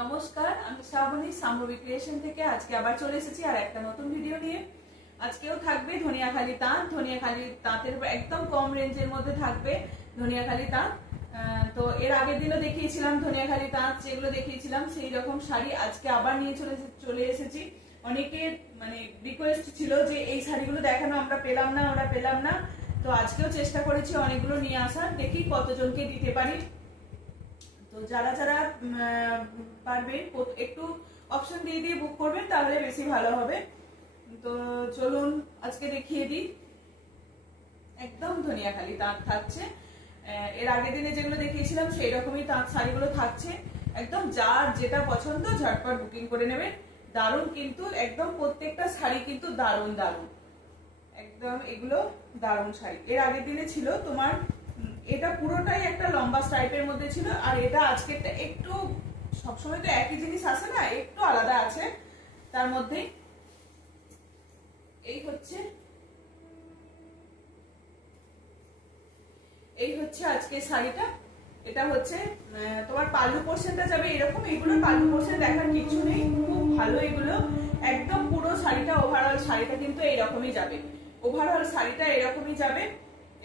নমস্কার, আমি শ্রাবণী সাম্ভবী ক্রিয়েশন থেকে আজকে আবার চলে এসেছি আর একটা নতুন ভিডিও নিয়ে। আজকেও থাকবে ধনিয়াখালি তাঁত। ধনিয়াখালি তাঁতের একদম কম রেঞ্জের মধ্যে থাকবে ধনিয়াখালি তাঁত। তো এর আগের দিনও দেখিয়েছিলাম ধনিয়াখালি তাঁত, যেগুলো দেখিয়েছিলাম সেই রকম শাড়ি আজকে আবার নিয়ে চলে এসেছি। অনেকের রিকোয়েস্ট ছিল যে এই শাড়িগুলো দেখানো, আমরা পেলাম না। তো আজকেও চেষ্টা করেছি অনেকগুলো নিয়ে আসার, দেখি কতজনকে দিতে পারি। তো যারা পারবেন একটু অপশন দিয়ে বুক করবেন, তাহলে বেশি ভালো হবে। তো চলুন আজকে দেখিয়ে দিই। একদম ধনিয়াখালি তাঁত থাকছে। এর আগের দিনে যেগুলো দেখিয়েছিলাম সেই রকমই তাঁত শাড়িগুলো থাকছে। একদম যার যেটা পছন্দ ঝটপট বুকিং করে নেবেন। দারুণ কিন্তু একদম প্রত্যেকটা শাড়ি কিন্তু দারুণ একদম এগুলো দারুণ শাড়ি। এর আগের দিনে ছিল তোমার এটা পুরোটাই একটা লম্বা স্ট্রাইপের মধ্যে ছিল, আর এটা আজকেরটা একটু, সবসময় তো একই জিনিস আসে না, একটু আলাদা আছে তার মধ্যে। এই হচ্ছে আজকে শাড়িটা। এটা হচ্ছে তোমার পাল্লু পোর্শনটা যাবে এরকম। এগুলো পাল্লু পোর্শন দেখার কিছু নেই, খুব ভালো এগুলো। একদম পুরো শাড়িটা, ওভারঅল শাড়িটা কিন্তু এইরকমই যাবে। ওভারঅল শাড়িটা এরকমই যাবে।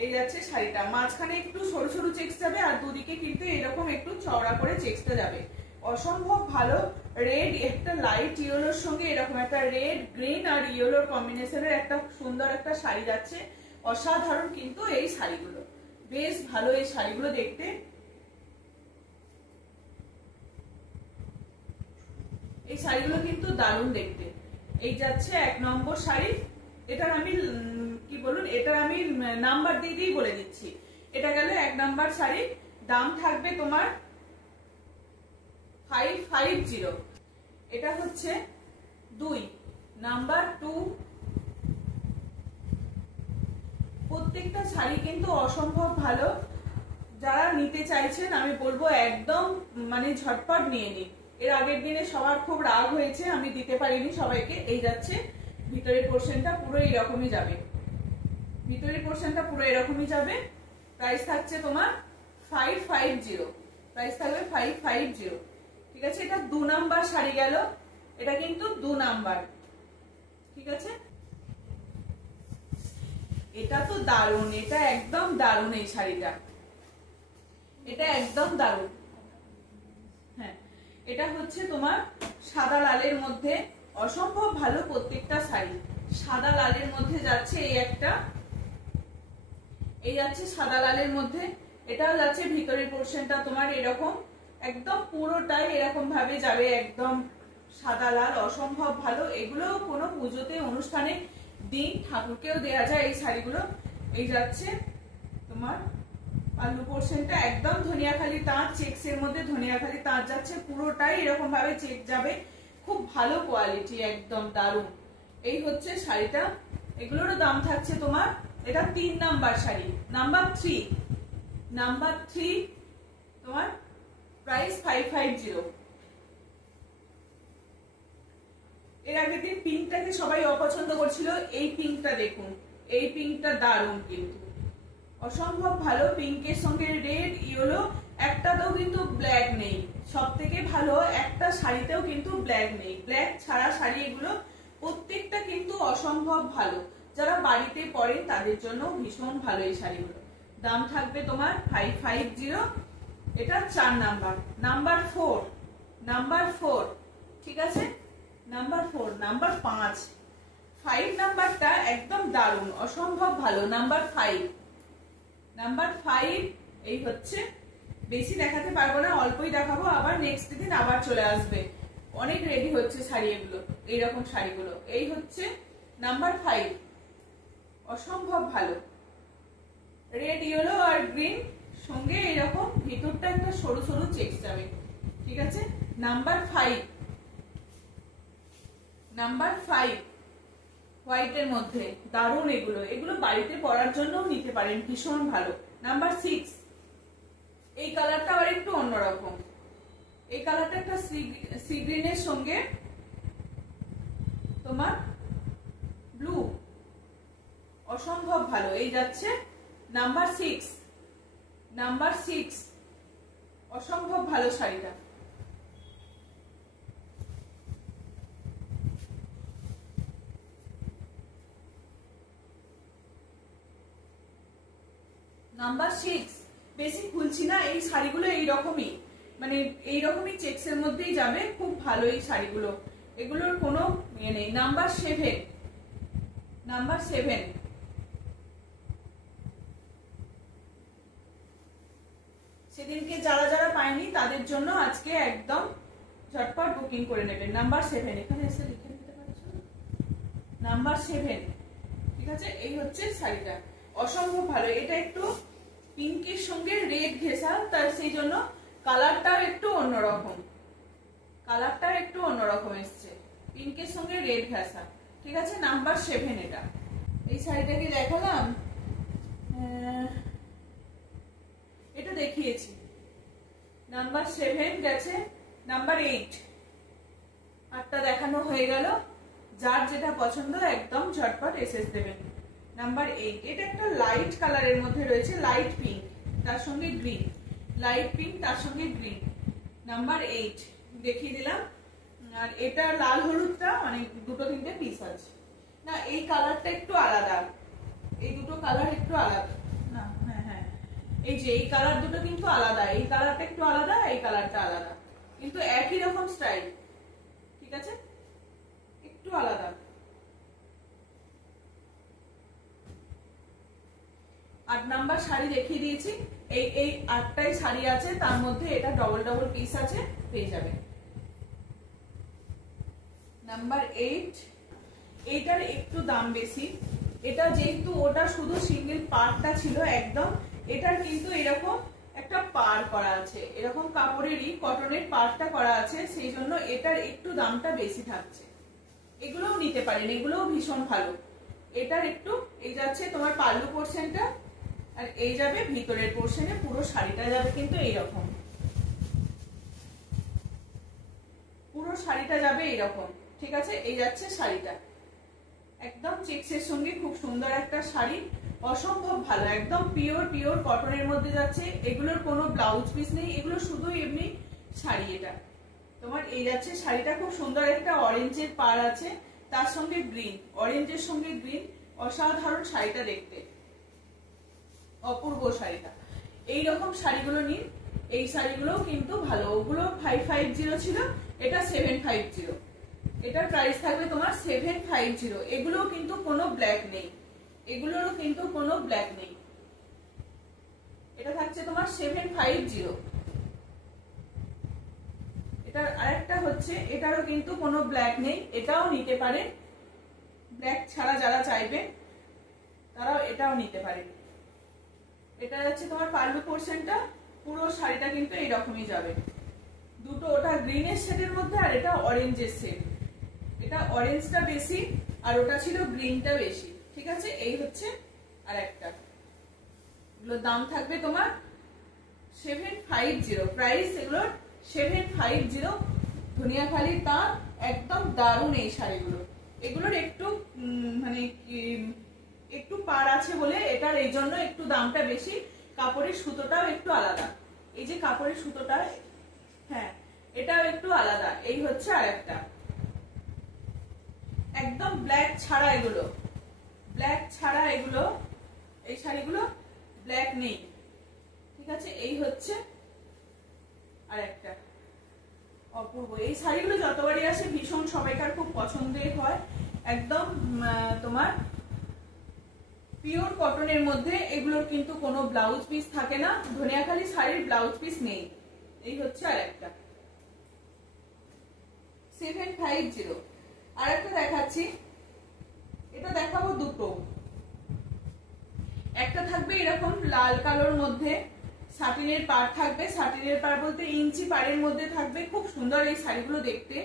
এই যাচ্ছে শাড়িটা, মাঝখানে একটু সরু সরু চেক্স যাবে, আর দুদিকে কিন্তু এরকম একটু চওড়া করে চেক্সটা যাবে। অসম্ভব ভালো। রেড, একটা লাইট ইয়েলোর সঙ্গে এরকম একটা রেড, গ্রিন আর ইয়েলোর কম্বিনেশনের একটা সুন্দর একটা শাড়ি যাচ্ছে। অসাধারণ কিন্তু এই শাড়িগুলো, বেশ ভালো এই শাড়িগুলো দেখতে। এই শাড়িগুলো কিন্তু দারুণ দেখতে। এই যাচ্ছে 1 নম্বর শাড়ি। এটার আমি এটার আমি নাম্বার দিয়ে বলে দিচ্ছি। এটা গেল 1 নাম্বার শাড়ি। দাম থাকবে তোমার 550। এটা হচ্ছে 2 নাম্বার 2। প্রত্যেকটা শাড়ি কিন্তু অসম্ভব ভালো। যারা নিতে চাইছেন আমি বলবো একদম ঝটপট নিয়ে নিন। এর আগের দিনে সবার খুব রাগ হয়েছে, আমি দিতে পারিনি সবাইকে। এই যাচ্ছে ভিতরের পোর্শনটা পুরো এরকমই যাবে। প্রাইস থাকছে তোমার 550। প্রাইস থাকবে 550। ঠিক আছে, এটা 2 নাম্বার শাড়ি গেল। এটা কিন্তু 2 নাম্বার। ঠিক আছে, এটা তো দারুণ, এটা একদম দারুণ এই শাড়িটা, এটা একদম দারুণ। হ্যাঁ, এটা হচ্ছে তোমার সাদা লালের মধ্যে। অসম্ভব ভালো প্রত্যেকটা শাড়ি। সাদা লালের মধ্যে যাচ্ছে এই যাচ্ছে সাদা লালের মধ্যে। এটাও যাচ্ছে ভিতরের পোর্শনটা তোমার এরকম, একদম পুরোটাই এরকম ভাবে যাবে, একদম সাদা লাল। অসম্ভব ভালো এগুলো। কোনো পুজোতে, অনুষ্ঠানে দিন, ঠাকুরকেও দেওয়া যায় এই শাড়িগুলো। এই যাচ্ছে তোমার পাল্লু পোর্শনটা, একদম ধনিয়াখালি তাঁত চেক্সের মধ্যে ধনিয়াখালি তাঁত যাচ্ছে। পুরোটাই এরকম ভাবে চেক যাবে, খুব ভালো কোয়ালিটি, একদম দারুণ। এই হচ্ছে শাড়িটা। এগুলোরও দাম থাকছে তোমার, এটা 3 নাম্বার শাড়ি, নাম্বার 3 তোমার প্রাইস 550। এর আগের দিন পিঙ্কটাকে সবাই অপছন্দ করছিল, এই পিঙ্কটা দেখুন, এই পিঙ্কটা দারুণ কিন্তু অসম্ভব ভালো। পিঙ্কের সঙ্গে রেড, ইয়েলো, একটাতেও কিন্তু ব্ল্যাক নেই। সব থেকে ভালো, একটা শাড়িতেও কিন্তু ব্ল্যাক নেই। ব্ল্যাক ছাড়া শাড়ি এগুলো প্রত্যেকটা কিন্তু অসম্ভব ভালো। যারা বাড়িতে পরেন তাদের জন্য ভীষণ ভালো এই শাড়িগুলো। দাম থাকবে তোমার 550। এটা 4 নাম্বার, নাম্বার 4। ঠিক আছে, নাম্বার 5 নাম্বারটা একদম দারুণ, অসম্ভব ভালো। নাম্বার 5 এই হচ্ছে। বেশি দেখাতে পারবো না, অল্পই দেখাবো, আবার নেক্সট দিন আবার চলে আসবে। অনেক রেডি হচ্ছে শাড়ি এগুলো, এইরকম শাড়িগুলো। এই হচ্ছে নাম্বার 5, অসম্ভব ভালো। রেড, ইয়েলো আর গ্রিন সঙ্গে এরকম ভিতরটা একটা সরু সরু চেক্স যাবে। ঠিক আছে, নাম্বার 5 হোয়াইটের মধ্যে দারুণ এগুলো। এগুলো বাড়িতে পরার জন্য নিতে পারেন, ভীষণ ভালো। নাম্বার 6, এই কালারটা আবার একটু অন্যরকম। এই কালারটা একটা সি গ্রিনের সঙ্গে তোমার ব্লু, অসম্ভব ভালো। এই যাচ্ছে নাম্বার 6, অসম্ভব ভালো শাড়িটা। নাম্বার 6, বেশি খুলছি না, এই শাড়িগুলো এইরকমই, মানে এইরকমই চেক্সের মধ্যেই যাবে, খুব ভালো এই শাড়িগুলো, এগুলোর কোনো ইয়ে নেই। নাম্বার 7, নাম্বার 7, সেদিনকে যারা যারা পায়নি তাদের জন্য আজকে একদম ঝটপট বুকিং করে নেবেন। নাম্বার 7, এখানে এসে লিখে নিতে পারছো, নাম্বার 7, ঠিক আছে। এই হচ্ছে শাড়িটা, অসম্ভব ভালো। এটা একটু পিঙ্কের সঙ্গে রেড ঘেঁষা, তার সেই জন্য কালারটাও একটু অন্যরকম, কালারটাও একটু অন্যরকম এসছে, পিঙ্কের সঙ্গে রেড ঘেঁষা, ঠিক আছে। নাম্বার 7 এটা। এই শাড়িটা কি দেখালাম? এটা দেখিয়েছি। নাম্বার 7 গেছে। নাম্বার 8, 8টা দেখানো হয়ে গেল। যার যেটা পছন্দ একদম ঝটপট এসএস দেবেন। নাম্বার 8, এটা একটা লাইট কালারের মধ্যে রয়েছে, লাইট পিঙ্ক তার সঙ্গে গ্রিন, লাইট পিঙ্ক তার সঙ্গে গ্রিন। নাম্বার 8 দেখিয়ে দিলাম। আর এটা লাল হলুদটা মানে দুটো তিনটে পিস আছে না, এই কালারটা একটু আলাদা, এই দুটো কালার একটু আলাদা না, হ্যাঁ হ্যাঁ, এই যে এই কালার দুটো কিন্তু আলাদা, এই কালারটা একটু আলাদা, এই কালারটা আলাদা, কিন্তু একই রকম স্টাইল, ঠিক আছে, একটু আলাদা। 8 নাম্বার শাড়ি দেখিয়ে দিয়েছি। এই 8টাই শাড়ি আছে, তার মধ্যে এটা ডবল ডবল পিস আছে, পেয়ে যাবে। নাম্বার 8, এইটার একটু দাম বেশি। এটা যেহেতু ওটা শুধু সিঙ্গেল পাড়টা ছিল একদম, এটার কিন্তু এরকম একটা পাড় করা আছে, এরকম কাপড়েরই কটনের পাড়টা করা আছে, সেই জন্য এটার একটু দামটা বেশি থাকছে। এগুলোও নিতে পারেন, এগুলোও ভীষণ ভালো। এটার একটু এই যাচ্ছে তোমার পাল্লু পোর্শনটা, আর এই যাবে ভিতরের পোর্শনে, পুরো শাড়িটা যাবে কিন্তু এইরকম, পুরো শাড়িটা যাবে এইরকম, ঠিক আছে। এই যাচ্ছে শাড়িটা, একদম চেক্সের সঙ্গে খুব সুন্দর একটা শাড়ি, অসম্ভব ভালো, একদম পিওর পিওর কটনের মধ্যে যাচ্ছে। এগুলোর কোনো ব্লাউজ পিস নেই, এগুলো শুধু এমনি শাড়ি। এটা তোমার এই যাচ্ছে শাড়িটা, খুব সুন্দর একটা অরেঞ্জের পাড় আছে, তার সঙ্গে গ্রিন, অরেঞ্জের সঙ্গে গ্রিন, অসাধারণ শাড়িটা দেখতে, অপূর্ব শাড়িটা। এইরকম শাড়িগুলো নিন, এই শাড়িগুলো কিন্তু ভালো। ওগুলো 550 ছিল, এটা 750, এটার প্রাইস থাকবে তোমার 750। এগুলোও কিন্তু কোনো ব্ল্যাক নেই, এগুলোরও কিন্তু কোনো ব্ল্যাক নেই, এটা থাকছে তোমার 750। এটার আরেকটা হচ্ছে, এটারও কিন্তু কোনো ব্ল্যাক নেই, এটাও নিতে পারেন, ব্ল্যাক ছাড়া যারা চাইবে তারাও এটাও নিতে পারে। এটা যাচ্ছে তোমার পাল্লু পোর্শনটা, পুরো শাড়িটা কিন্তু এইরকমই যাবে। দুটো, ওটা গ্রিনের শেডের মধ্যে আর এটা অরেঞ্জের শেড, এটা অরেঞ্জটা বেশি আর ওটা ছিল গ্রিনটা বেশি, ঠিক আছে। এই হচ্ছে আর একটা, এগুলোর দাম থাকবে তোমার 750, প্রাইস এগুলোর 750। ধনিয়াখালির দাম, একদম দারুণ এই শাড়িগুলো। এগুলোর একটু মানে একটু পাড় আছে বলে এটার এই জন্য একটু দামটা বেশি, কাপড়ের সুতোটাও একটু আলাদা, এই যে কাপড়ের সুতোটা, হ্যাঁ এটাও একটু আলাদা। এই হচ্ছে আর একটা, একদম ব্ল্যাক ছাড়া এগুলো, ব্ল্যাক ছাড়া এগুলো, এই শাড়িগুলো ব্ল্যাক নেই, ঠিক আছে। এই হচ্ছে আর একটা, অপূর্ব। এই শাড়িগুলো যতবারই আসে ভীষণ সবাইকার খুব পছন্দের হয়, একদম তোমার পিওর কটনের মধ্যে। এগুলোর কিন্তু কোনো ব্লাউজ পিস থাকে না, ধনিয়াখালি শাড়ির ব্লাউজ পিস নেই। এই হচ্ছে আর একটা 750। আর একটা দেখাচ্ছি, এটা দেখাবো দুটো। একটা থাকবে এরকম লাল কালোর মধ্যে, সাটিনের পাড় থাকবে, সাটিনের পাড় বলতে ইঞ্চি পাড়ের মধ্যে থাকবে, খুব সুন্দর এই শাড়িগুলো দেখতে।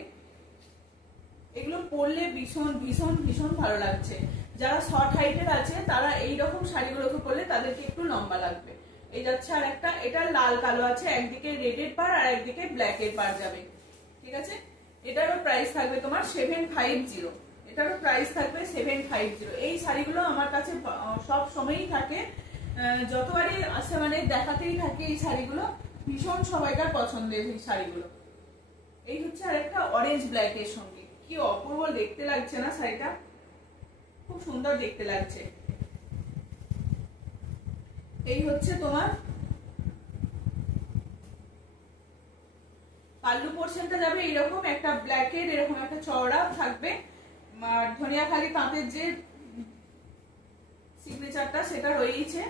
এগুলো পরলে ভীষণ ভীষণ ভীষণ ভালো লাগছে। যারা শর্ট হাইটের আছে তারা এইরকম শাড়িগুলোকে পরলে তাদেরকে একটু লম্বা লাগবে। এই যাচ্ছে আর একটা, এটা লাল কালো আছে, একদিকে রেডের পাড় আর একদিকে ব্ল্যাকের পাড় যাবে, ঠিক আছে। এটারও প্রাইস থাকবে তোমার 750, এটারও প্রাইস থাকবে 750। এই শাড়িগুলো আমার কাছে সব সময়ই থাকে, যতবারই আসে মানে দেখাতেই থাকে এই শাড়িগুলো, ভীষণ সবাইকার পছন্দের এই শাড়িগুলো। এই হচ্ছে আর একটা অরেঞ্জ ব্ল্যাকের সঙ্গে, কি অপূর্ব দেখতে লাগছে না শাড়িটা, খুব সুন্দর দেখতে লাগছে। এই হচ্ছে তোমার পাল্লু পোর্শনটা যাবে এরকম একটা ব্ল্যাকের এরকম একটা চওড়া থাকবে, আর ধনিয়াখালি তাঁতের যে সিগনেচারটা সেটা রয়েছে।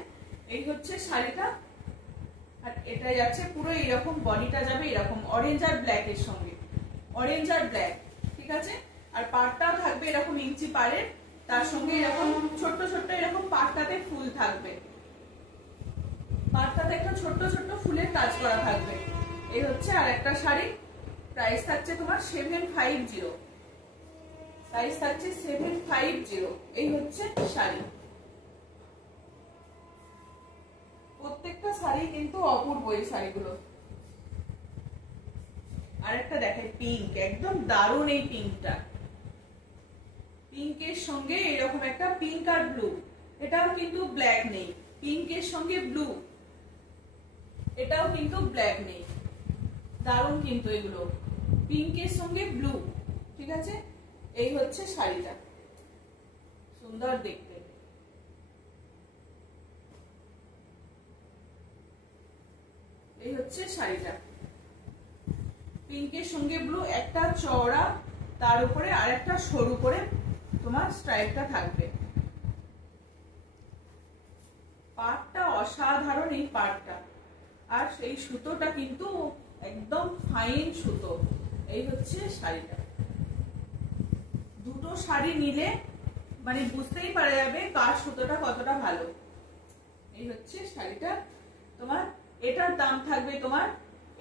এই হচ্ছে শাড়িটা, আর এটা যাচ্ছে পুরো এরকম, বডিটা যাবে এরকম অরেঞ্জ আর ব্ল্যাক এর সঙ্গে, অরেঞ্জ আর ব্ল্যাক, ঠিক আছে। আর পাড়টাও থাকবে এরকম ইঞ্চি পাড়ের, তার সঙ্গে এরকম ছোট্ট ছোট্ট এরকম পাড়টাতে ফুল থাকবে, পাড়টাতে একটা ছোট্ট ছোট্ট ফুলের কাজ করা থাকবে। এই হচ্ছে আর একটা শাড়ি, প্রাইস থাকছে তোমার 750, প্রাইস থাকছে 750। এই হচ্ছে শাড়ি, প্রত্যেকটা শাড়ি কিন্তু অপূর্ব এই শাড়িগুলো। আরেকটা দেখাই পিঙ্ক, একদম দারুণ এই পিঙ্কটা, পিঙ্কের সঙ্গে এরকম একটা পিঙ্ক আর ব্লু, এটাও কিন্তু ব্ল্যাক নেই, পিঙ্কের সঙ্গে ব্লু, এটাও কিন্তু ব্ল্যাক নেই, দারুণ কিন্তু এগুলো পিঙ্কের সঙ্গে ব্লু, ঠিক আছে। এই হচ্ছে শাড়িটা, সুন্দর দেখতে। এই হচ্ছে শাড়িটা, পিঙ্কের সঙ্গে ব্লু, একটা চওড়া তার উপরে আর একটা সরু করে তোমার স্ট্রাইপটা থাকবে। পাড়টা অসাধারণ এই পাড়টা, আর সেই সুতোটা কিন্তু একদম ফাইন সুতো। এই হচ্ছে শাড়িটা, দুটো শাড়ি নিলে মানে বুঝতেই পারা যাবে কার সুতোটা কতটা ভালো। এই হচ্ছে শাড়িটা তোমার, এটার দাম থাকবে তোমার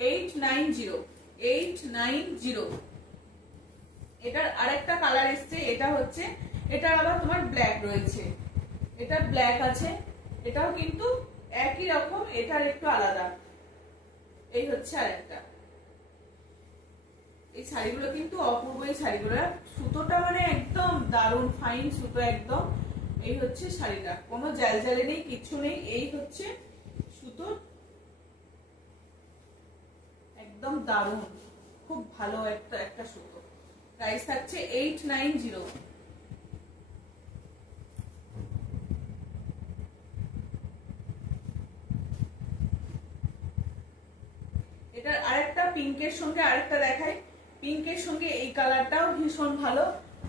890, 890। এটার আরেকটা কালার এসছে, এটা হচ্ছে, এটার আবার তোমার ব্ল্যাক রয়েছে, এটা ব্ল্যাক আছে, এটাও কিন্তু একই রকম, এটার একটু আলাদা। এই হচ্ছে আরেকটা, এই শাড়িগুলো কিন্তু অপূর্ব, এই শাড়িগুলো সুতোটা মানে একদম দারুণ ফাইন সুতো একদম। এই হচ্ছে শাড়িটা, কোনো জ্যালজ্যালে নেই, কিচ্ছু নেই, এই হচ্ছে সুতো, একদম দারুণ, খুব ভালো একটা সুতো। প্রাইস থাকছে 890। এটার আরেকটা পিঙ্কের সঙ্গে আরেকটা দেখাই, পিঙ্কের সঙ্গে এই কালারটাও ভীষণ ভালো,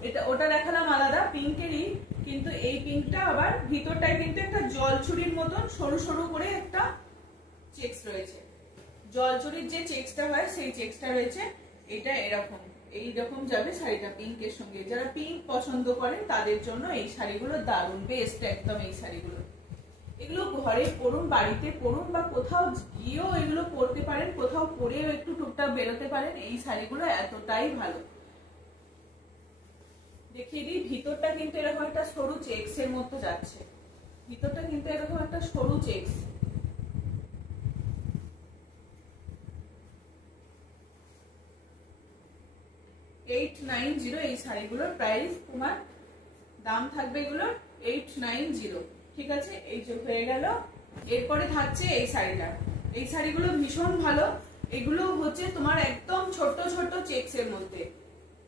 এটা ওটা দেখালাম আলাদা পিঙ্কেরই, কিন্তু এই পিঙ্কটা আবার ভিতরটায় কিন্তু একটা জলছুরির মতন সরু সরু করে একটা চেকস রয়েছে, জলছুরির যে চেকসটা হয় সেই চেকসটা রয়েছে। এটা এরকম এইরকম যাবে শাড়িটা পিঙ্কের সঙ্গে, যারা পিঙ্ক পছন্দ করেন তাদের জন্য এই শাড়িগুলো দারুণ বেস্ট একদম। এই শাড়িগুলো এগুলো ঘরে পরুন, বাড়িতে পরুন, বা কোথাও গিয়েও এগুলো পরতে পারেন, কোথাও পরেও একটু টুকটাক বেরোতে পারেন, এই শাড়িগুলো এতটাই ভালো। দেখিয়ে দিই, ভিতরটা কিন্তু এরকম একটা সরু চেকস এর মতো যাচ্ছে, ভিতরটা কিন্তু এরকম একটা সরু চেকস। $890 এই শাড়িগুলোর প্রাইস, তোমার দাম থাকবে এগুলোর 890, ঠিক আছে। এই যে হয়ে গেল, এরপরে থাকছে এই শাড়িটা, এই শাড়িগুলো ভীষণ ভালো, এগুলো হচ্ছে তোমার একদম ছোট ছোট চেকস এর মধ্যে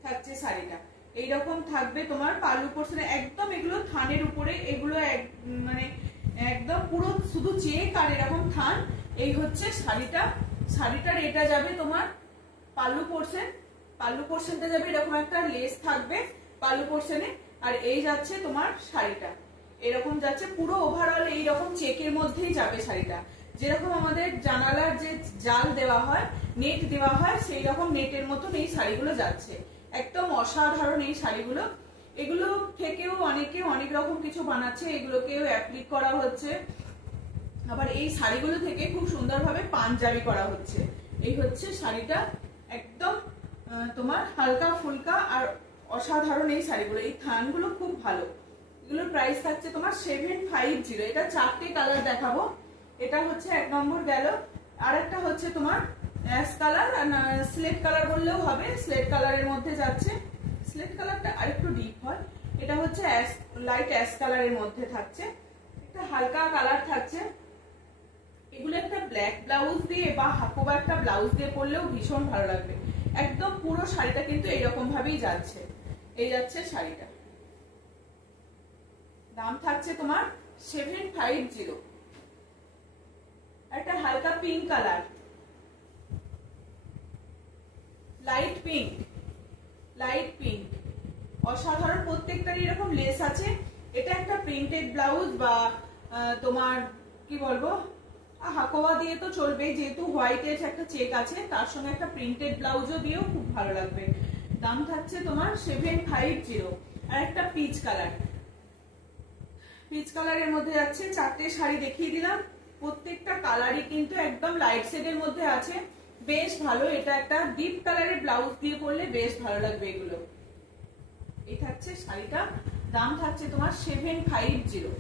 থাকছে শাড়িটা, এইরকম থাকবে তোমার পাল্লু পোর্শনে একদম, এগুলো থানের উপরে, এগুলো মানে একদম পুরো শুধু চেক আর এরকম থান। এই হচ্ছে শাড়িটা, শাড়িটার এটা যাবে তোমার পাল্লু পোর্শন, পাল্লু পোর্শনটা যাবে এরকম একটা লেস থাকবে পাল্লু পোর্শনে, আর এই যাচ্ছে তোমার শাড়িটা এরকম যাচ্ছে, পুরো ওভারঅল এইরকম চেকের মধ্যেই যাবে শাড়িটা, যেরকম আমাদের জানালার যে জাল দেওয়া হয়, নেট দেওয়া হয়, সেই রকম নেটের মতন এই শাড়িগুলো যাচ্ছে, একদম অসাধারণ এই শাড়িগুলো। এগুলো থেকেও অনেকে অনেক রকম কিছু বানাচ্ছে, এগুলোকেও অ্যাপ্লিক করা হচ্ছে, আবার এই শাড়িগুলো থেকে খুব সুন্দরভাবে পাঞ্জাবি করা হচ্ছে। এই হচ্ছে শাড়িটা, একদম তোমার হালকা ফুলকা আর অসাধারণ এই শাড়িগুলো, এই থানগুলো খুব ভালো। এগুলোর প্রাইস থাকছে তোমার 750। এটা চারটে কালার দেখাবো, এটা হচ্ছে এক নম্বর গেল, আর একটা হচ্ছে তোমার অ্যাশ কালার, স্লেট কালার বললেও হবে, স্লেট কালারের মধ্যে যাচ্ছে, স্লেট কালারটা আরেকটু ডিপ হয়, এটা হচ্ছে লাইট অ্যাশ কালারের মধ্যে থাকছে, একটা হালকা কালার থাকছে। এগুলো একটা ব্ল্যাক ব্লাউজ দিয়ে বা হাকোবা একটা ব্লাউজ দিয়ে পরলেও ভীষণ ভালো লাগবে, একদম পুরো শাড়িটা কিন্তু এইরকম ভাবেই যাচ্ছে। এই যাচ্ছে শাড়িটা, দাম থাকছে তোমার 750। একটা হালকা pink colour, light pink, light pink, অসাধারণ। প্রত্যেকটারই এরকম লেস আছে। এটা একটা প্রিন্টেড ব্লাউজ বা তোমার কি বলবো হাকোয়া দিয়ে তো চলবেই, যেহেতু হোয়াইটের একটা চেক আছে, তার সঙ্গে একটা প্রিন্টেড ব্লাউজও দিয়েও খুব ভালো লাগবে। দাম থাকছে তোমার 750। আর একটা পিচ কালার, পিচ কালারের মধ্যে যাচ্ছে। 4টে শাড়ি দেখিয়ে দিলাম, প্রত্যেকটা কালারই কিন্তু একদম লাইট শেডের মধ্যে আছে, বেশ ভালো। এটা একটা ডিপ কালারের ব্লাউজ দিয়ে পরলে বেশ ভালো লাগবে এগুলো। এই থাকছে শাড়িটা, দাম থাকছে তোমার 750।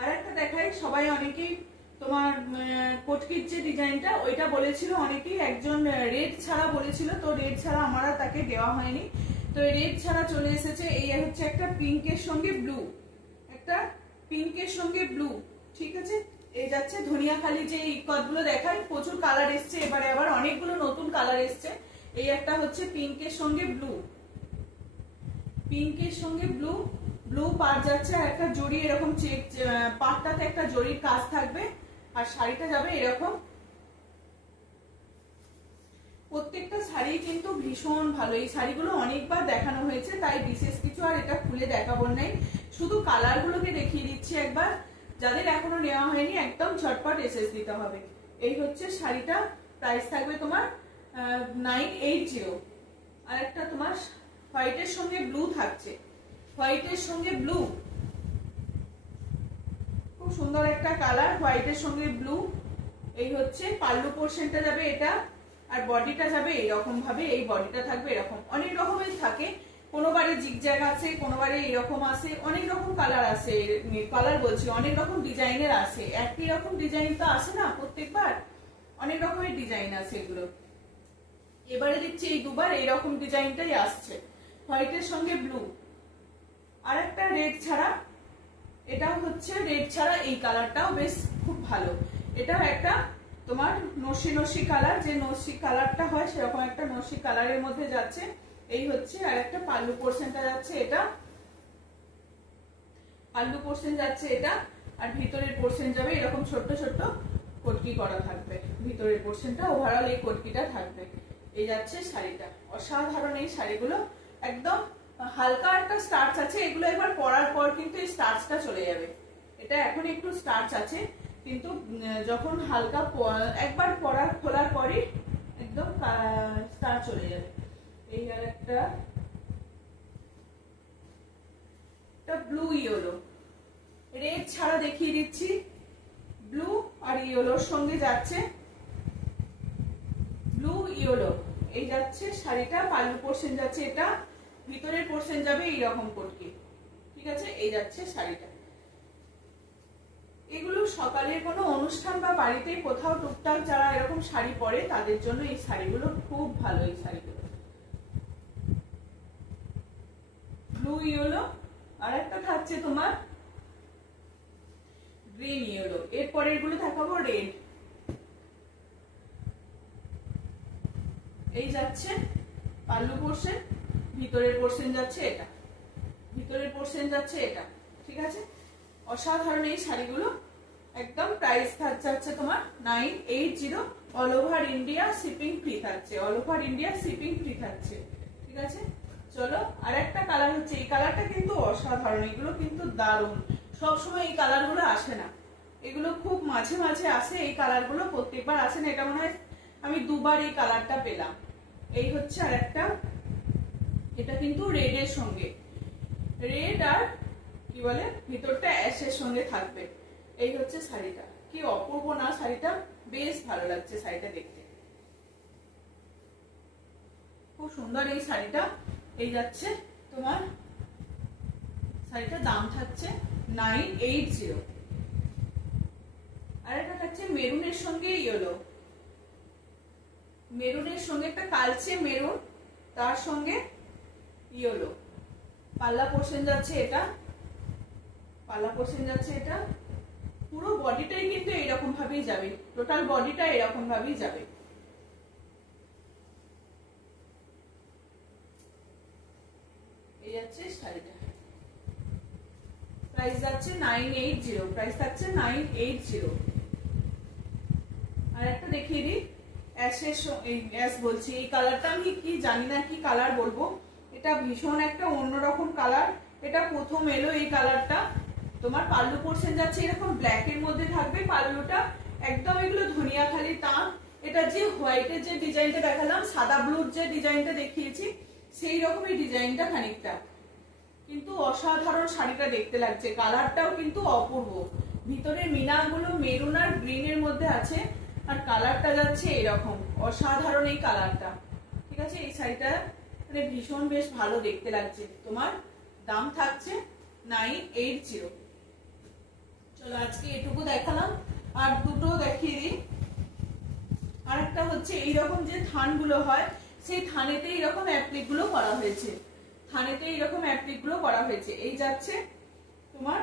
আর একটা দেখাই, সবাই অনেকেই তোমার কোটকির যে ডিজাইনটা ওইটা বলেছিল অনেকেই, একজন রেড ছাড়া বলেছিল, তো রেড ছাড়া আমার তাকে দেওয়া হয়নি, তো রেড ছাড়া চলে এসেছে। এই হচ্ছে একটা পিঙ্কের সঙ্গে ব্লু, একটা পিঙ্কের সঙ্গে ব্লু, ঠিক আছে। এই যাচ্ছে ধনিয়াখালি যে ইকতগুলো দেখায়, প্রচুর কালার এসছে এবারে, আবার অনেকগুলো নতুন কালার এসছে। এই একটা হচ্ছে পিঙ্কের সঙ্গে ব্লু, পিঙ্কের সঙ্গে ব্লু, ব্লু পার যাচ্ছে, আর একটা জড়ি এরকম চেক, পাটটাতে একটা জড়ির কাজ থাকবে, আর শাড়িটা যাবে এরকম। প্রত্যেকটা শাড়ি কিন্তু ভীষণ ভালো, এই শাড়িগুলো অনেকবার দেখানো হয়েছে, তাই বিশেষ কিছু আর এটা খুলে দেখাবো নাই, শুধু কালার গুলোকে দেখিয়ে দিচ্ছি একবার। যাদের এখনো নেওয়া হয়নি একদম ঝটপট এসএস দিতে হবে। এই হচ্ছে শাড়িটা, প্রাইস থাকবে তোমার 980। আর একটা তোমার হোয়াইটের সঙ্গে ব্লু থাকছে, হোয়াইটের সঙ্গে ব্লু, খুব সুন্দর একটা কালার, হোয়াইটের সঙ্গে ব্লু। এই হচ্ছে পাল্লু পোর্শনটা যাবে এটা, আর বডিটা যাবে এরকম ভাবে, এই বডিটা থাকবে এরকম, অনেক রকমের থাকে, কোনোবারে জিগজ্যাগ আছে, কোনোবারে এরকম আছে, অনেক রকম কালার আছে, কালার বলছি অনেক রকম ডিজাইনের আছে, একই রকম ডিজাইন তো আসে না প্রত্যেকবার, অনেক রকমের ডিজাইন আছে এগুলো। এবারে দেখছি এই দুবার এইরকম ডিজাইনটাই আসছে, হোয়াইটের সঙ্গে ব্লু। আর একটা রেড ছাড়া, এটা হচ্ছে রেড ছাড়া, এই কালারটাও বেশ খুব ভালো। এটাও একটা তোমার নসি নসি কালার, যে নসি কালারটা হয় সেরকম একটা নসি কালারের মধ্যে যাচ্ছে। এই হচ্ছে আর একটা পাল্লু পোর্শনটা যাচ্ছে, এটা পাল্লু পোর্শন যাচ্ছে এটা, আর ভিতরের পোর্শন যাবে এরকম ছোট্ট ছোট্ট কটকি করা থাকবে, ভিতরের পোর্শনটা ওভারঅল এই কটকিটা থাকবে। এই যাচ্ছে শাড়িটা, অসাধারণ এই শাড়িগুলো, একদম হালকা একটা স্টার্চ আছে, এগুলো একবার পরার পর কিন্তু এই স্টার্চটা চলে যাবে। এটা এখন একটু স্টার্চ আছে, কিন্তু যখন হালকা একবার পরার খোলার পরই একদম স্টার্চ চলে যাবে। এই আর একটা ব্লু ইয়েলো, রেড ছাড়া দেখিয়ে দিচ্ছি, ব্লু আর ইয়েলোর সঙ্গে যাচ্ছে, ব্লু ইয়েলো। এই যাচ্ছে শাড়িটা, পাল্লু পোর্শন যাচ্ছে এটা, ভিতরের পোর্শন যাবে এইরকম কটকি, ঠিক আছে। এই যাচ্ছে শাড়িটা। এগুলো সকালের কোনো অনুষ্ঠান বা বাড়িতে কোথাও টুকটাক যারা এরকম শাড়ি পরে তাদের জন্য এই শাড়িগুলো খুব ভালো। এই শাড়িগুলো ব্লু ইয়েলো, আর একটা থাকছে তোমার গ্রিন ইয়েলো, এর পরের গুলো দেখাবো রেড। এই যাচ্ছে পাল্লু পোর্শন, ভিতরের পোর্শন যাচ্ছে এটা, ভিতরের পোর্শন যাচ্ছে এটা, ঠিক আছে। অসাধারণ এই শাড়িগুলো, একদম প্রাইস থাকছে তোমার 980, all over India shipping free থাকছে, all over India shipping free থাকছে, ঠিক আছে। চলো আর একটা কালার হচ্ছে, এই কালারটা কিন্তু অসাধারণ, এগুলো কিন্তু দারুণ, সবসময় এই কালারগুলো আসে না, এগুলো খুব মাঝে মাঝে আসে, এই কালারগুলো প্রত্যেকবার আসে না, এটা মনে হয় আমি দুবার এই কালারটা পেলাম। এই হচ্ছে আর একটা, এটা কিন্তু রেড এর সঙ্গে, রেড আর কি বলে ভিতরটা অ্যাশের সঙ্গে থাকবে। এই হচ্ছে শাড়িটা, কি অপূর্ব না শাড়িটা, বেশ ভালো লাগছে শাড়িটা দেখতে, খুব সুন্দর এই শাড়িটা। এই যাচ্ছে তোমার শাড়িটার দাম থাকছে 980। আর একটা থাকছে মেরুনের সঙ্গে ইয়েলো, মেরুনের সঙ্গে একটা কালচে মেরুন, তার সঙ্গে ইয়েলো, পাল্লা পোর্শন যাচ্ছে এটা, পাল্লা পোর্শন যাচ্ছে এটা, পুরো বডিটাই কিন্তু এরকম ভাবেই যাবে, টোটাল বডিটা এরকম ভাবেই যাবে। এই যাচ্ছে শাড়িটা, প্রাইস প্রাইস যাচ্ছে 980, প্রাইস থাকছে 980। আর একটা দেখিয়ে দিই অ্যাশ বলছি, এই কালারটা আমি কি জানি না কি কালার বলবো, এটা ভীষণ একটা অন্যরকম কালার। এটা প্রথম এলো এই কালারটা। তোমার পাল্লু পোর্শন যাচ্ছে এরকম ব্ল্যাক এর মধ্যে থাকবে পাল্লুটা, একদম এগুলো ধনিয়াখালি তাঁত। এটা যে হোয়াইটের যে ডিজাইনটা দেখালাম, সাদা ব্লুর যে ডিজাইনটা দেখিয়েছি সেই রকমই ডিজাইনটা খানিকটা, কিন্তু অসাধারণ শাড়িটা দেখতে লাগছে। কালারটাও কিন্তু অপূর্ব, ভিতরে মিনাগুলো মেরুন আর গ্রিন এর মধ্যে আছে, আর কালারটা যাচ্ছে এরকম অসাধারণ এই কালারটা। ঠিক আছে, এই শাড়িটা মানে ভীষণ বেশ ভালো দেখতে লাগছে। তোমার দাম থাকছে 980। চলো আজকে এটুকু দেখালাম, আর দুটো দেখিয়ে দিই। আর একটা হচ্ছে এইরকম যে থানগুলো হয়, সেই থানেতে এইরকম অ্যাপ্লিক গুলো করা হয়েছে, থানেতে এইরকম অ্যাপ্লিক গুলো করা হয়েছে। এই যাচ্ছে তোমার,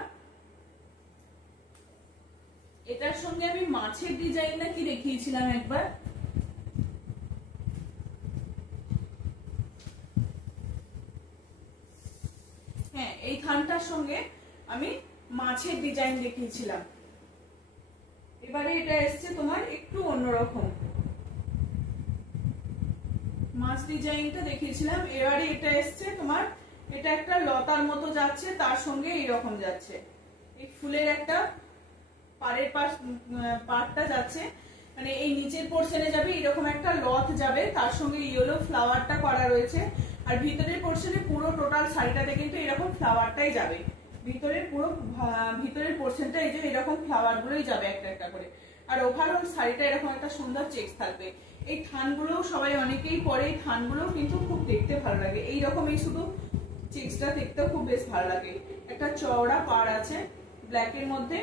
এটার সঙ্গে আমি মাছের ডিজাইন না কি দেখিয়েছিলাম একবার, হ্যাঁ এই থানটার সঙ্গে আমি মাছের ডিজাইন দেখিয়েছিলাম। এবারে এটা এসছে তোমার একটু অন্যরকম, মাছ ডিজাইনটা দেখিয়েছিলাম, এবারে এটা এসছে তোমার, এটা একটা লতার মতো যাচ্ছে, তার সঙ্গে এইরকম যাচ্ছে, এই ফুলের একটা পাড়ের পাড়টা যাচ্ছে, মানে এই নিচের পোর্শনে যাবে এরকম একটা লত যাবে, তার সঙ্গে ইয়েলো ফ্লাওয়ারটা করা রয়েছে। আর ভিতরের পোর্শনে পুরো টোটাল শাড়িটাতে কিন্তু এরকম ফ্লাওয়ারটাই যাবে, ভিতরের পুরো ভিতরের পোর্শনটা এই যে এরকম ফ্লাওয়ার গুলোই যাবে একটা একটা করে। আর ওভারঅল শাড়িটা এরকম একটা সুন্দর চেক্স থাকবে। এই থানগুলো সবাই অনেকেই পরে, এই থানগুলো কিন্তু খুব দেখতে ভালো লাগে, এইরকম এই শুধু চেক্সটা দেখতেও খুব বেশ ভালো লাগে। একটা চওড়া পাড় আছে ব্ল্যাক এর মধ্যে।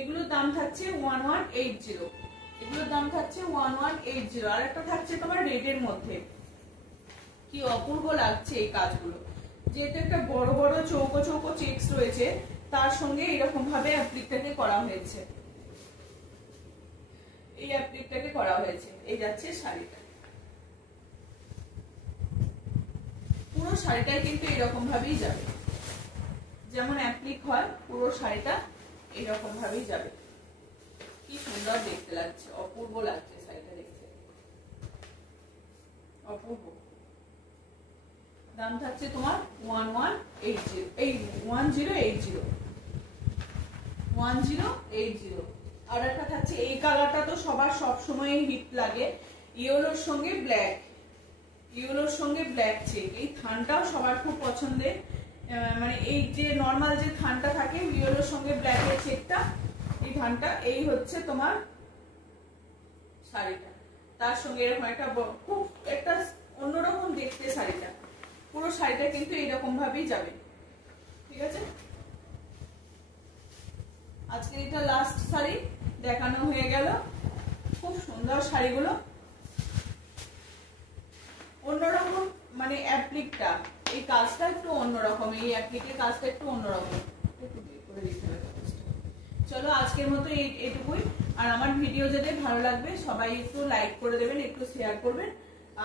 এগুলোর দাম থাকছে 1180, এগুলোর দাম থাকছে 1180। আর একটা থাকছে তোমার রেড এর মধ্যে, কি অপূর্ব লাগছে এই কাজগুলো, যেহেতু একটা বড় বড় চৌকো চৌকো চেক্স রয়েছে, তার সঙ্গে এরকম ভাবে অ্যাপ্লিকটাকে করা হয়েছে, এই অ্যাপ্লিকটাকে করা হয়েছে। এই যাচ্ছে শাড়িটা, পুরো শাড়িটাই কিন্তু এরকম ভাবেই যাবে, যেমন অ্যাপ্লিক হয় পুরো শাড়িটা এরকম ভাবেই যাবে। কি সুন্দর দেখতে লাগছে, অপূর্ব লাগছে শাড়িটা দেখতে, অপূর্ব। দাম থাকছে তোমার 1180, এই 1080। আর একটা থাকছে এই কালারটা তো সবার সব সময় হিট লাগে, ইয়েলোর সঙ্গে ব্ল্যাক, ইয়েলোর সঙ্গে ব্ল্যাক চেক। এই থানটাও সবার খুব পছন্দের, মানে এই যে নরমাল যে থানটা থাকে ইয়েলোর সঙ্গে ব্ল্যাকের চেকটা, এই থানটা এই হচ্ছে তোমার শাড়িটা, তার সঙ্গে এরকম একটা খুব একটা অন্যরকম দেখতে শাড়িটা, পুরো শাড়িটা কিন্তু এইরকম ভাবেই যাবে। ঠিক আছে, আজকে এটা লাস্ট শাড়ি দেখানো হয়ে গেল। খুব সুন্দর শাড়িগুলো, অন্যরকম, মানে অ্যাপ্লিকটা এই কাজটা একটু অন্যরকম, এই অ্যাপ্লিকের কাজটা একটু অন্যরকম, একটু করে দিতে হবে। চলো আজকের মতো এইটুকুই। আর আমার ভিডিও যদি ভালো লাগবে সবাই একটু লাইক করে দেবেন, একটু শেয়ার করবেন,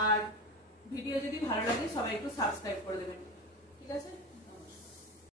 আর ভিডিও যদি ভালো লাগে সবাই একটু সাবস্ক্রাইব করে দেবেন। ঠিক আছে।